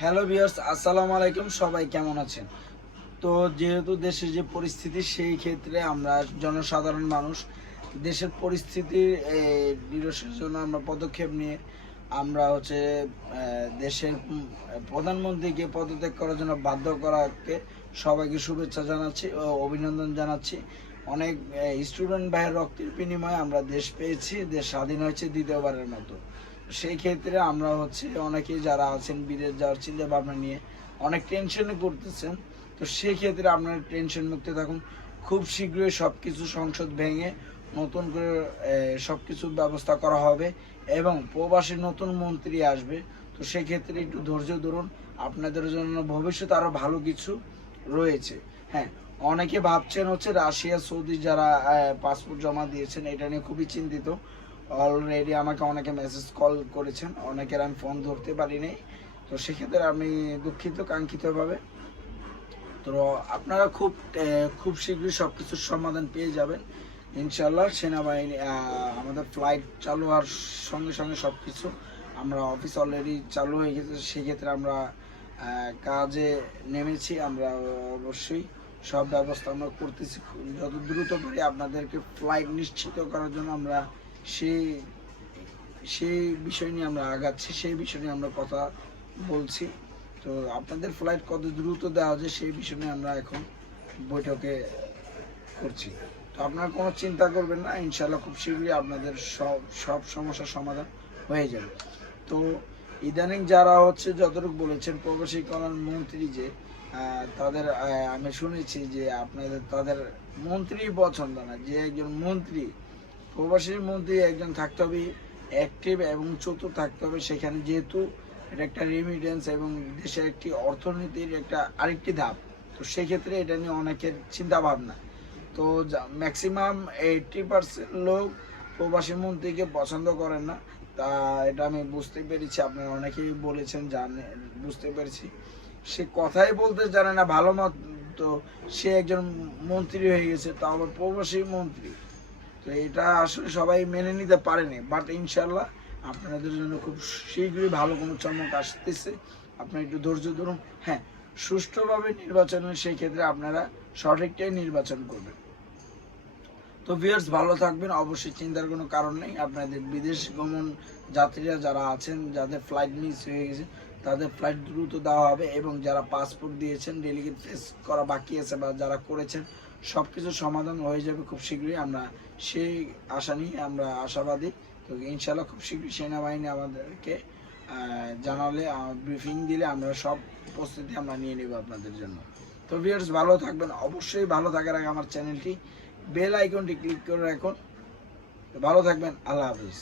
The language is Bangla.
হ্যালো ভিউয়ার্স, আসসালামু আলাইকুম। সবাই কেমন আছেন? তো যেহেতু দেশের যে পরিস্থিতি, সেই ক্ষেত্রে আমরা জনসাধারণ মানুষ দেশের পরিস্থিতির নিরসনের জন্য আমরা পদক্ষেপ নিয়ে আমরা দেশের প্রধানমন্ত্রীকে পদত্যাগ করার জন্য বাধ্য করাকে সবাইকে শুভেচ্ছা জানাচ্ছি ও অভিনন্দন জানাচ্ছি। অনেক স্টুডেন্ট ভাইয়ের রক্তের বিনিময়ে আমরা দেশ পেয়েছি, দেশ স্বাধীন হয়েছে দ্বিতীয়বারের মতো। সেই ক্ষেত্রে আমরা অনেকেই যারা আছেন বিদেশ যাওয়ার চিন্তা ভাবনা নিয়ে অনেক টেনশনে করতেছেন। তো সেই ক্ষেত্রে আপনার টেনশন মুক্ত থাকুন। খুব শীঘ্রই সব কিছু সংসদ ভেঙে নতুন করে সব কিছুর ব্যবস্থা করা হবে এবং প্রবাসী নতুন মন্ত্রী আসবে। তো সেক্ষেত্রে একটু ধৈর্য ধরুন, আপনাদের জন্য ভবিষ্যতে আরও ভালো কিছু রয়েছে। হ্যাঁ, অনেকে ভাবছেন রাশিয়া সৌদি যারা পাসপোর্ট জমা দিয়েছেন, এটা নিয়ে খুবই চিন্তিত। অলরেডি আমাকে অনেকে মেসেজ কল করেছেন, অনেকের আমি ফোন ধরতে পারিনি। তো সেক্ষেত্রে আমি দুঃখিত কাঙ্ক্ষিতভাবে। তো আপনারা খুব শীঘ্রই সব কিছুর সমাধান পেয়ে যাবেন ইনশাল্লাহ। সেনাবাহিনী আমাদের ফ্লাইট চালু হওয়ার সঙ্গে সঙ্গে সব কিছু আমরা অফিস অলরেডি চালু হয়ে গেছে, সেক্ষেত্রে আমরা কাজে নেমেছি। আমরা অবশ্যই সব ব্যবস্থা আমরা করতেছি, যত দ্রুত পারি আপনাদেরকে ফ্লাইট নিশ্চিত করার জন্য আমরা সেই সেই বিষয় নিয়ে আমরা আগাচ্ছি, সেই বিষয় নিয়ে আমরা কথা বলছি। তো আপনাদের ফ্লাইট কত দ্রুত দেওয়া যায় সেই বিষয় নিয়ে আমরা এখন বৈঠকে করছি। তো আপনারা কোনো চিন্তা করবেন না, ইনশাল্লাহ খুব শীঘ্রই আপনাদের সব সব সমস্যার সমাধান হয়ে যাবে। তো ইদানিং যারা যতটুকু বলেছেন প্রবাসী কল্যাণ মন্ত্রী যে তাদের আমি শুনেছি যে তাদের মন্ত্রী পছন্দ না, যে একজন মন্ত্রী প্রবাসী মন্ত্রী একজন থাকতে হবে অ্যাক্টিভ এবং চতুর থাকতে হবে সেখানে, যেহেতু এটা একটা রেমিটেন্স এবং দেশের একটি অর্থনীতির একটা আরেকটি ধাপ। তো সেক্ষেত্রে এটা নিয়ে অনেকের চিন্তা ভাবনা। তো ম্যাক্সিমাম 80% লোক প্রবাসী মন্ত্রীকে পছন্দ করেন না। তা এটা আমি বুঝতে পেরেছি, আপনারা অনেকেই বলেছেন, বুঝতে পেরেছি। সে কথাই বলতে জানে না ভালো মত, তো সে একজন মন্ত্রী হয়ে গেছে, তা আবার প্রবাসী মন্ত্রী। তো এটা আসলে সবাই মেনে নিতে পারেনি, বাট ইনশাল্লাহ আপনাদের জন্য খুব শীঘ্রই ভালো কোনো চমক আসতেছে। আপনারা একটু ধৈর্য ধরুন। হ্যাঁ, সুষ্ঠুভাবে নির্বাচনের সেই ক্ষেত্রে আপনারা সঠিকটাই নির্বাচন করবেন। তো ভিউয়ার্স, ভালো থাকবেন, অবশ্যই চিন্তার কোনো কারণ নেই। আপনাদের বিদেশ গমন যাত্রীরা যারা আছেন, যাদের ফ্লাইট মিস হয়ে গেছে, তাদের ফ্লাইট দ্রুত দেওয়া হবে এবং যারা পাসপোর্ট দিয়েছেন, ডেলিগেট ফেস করা বাকি আছে বা যারা করেছেন, সব কিছু সমাধান হয়ে যাবে খুব শীঘ্রই। আমরা সেই আশা নিয়ে আমরা আশাবাদী। তো ইনশাল্লাহ খুব শীঘ্রই সেনাবাহিনী আমাদেরকে জানালে, ব্রিফিং দিলে আমরা সব প্রস্তুতি আমরা নিয়ে নেব আপনাদের জন্য। তো ভিউয়ার্স, ভালো থাকবেন, অবশ্যই ভালো থাকার আগে আমার চ্যানেলটি বেল আইকনটি ক্লিক করে রাখুন। ভালো থাকবেন, আল্লাহ হাফিজ।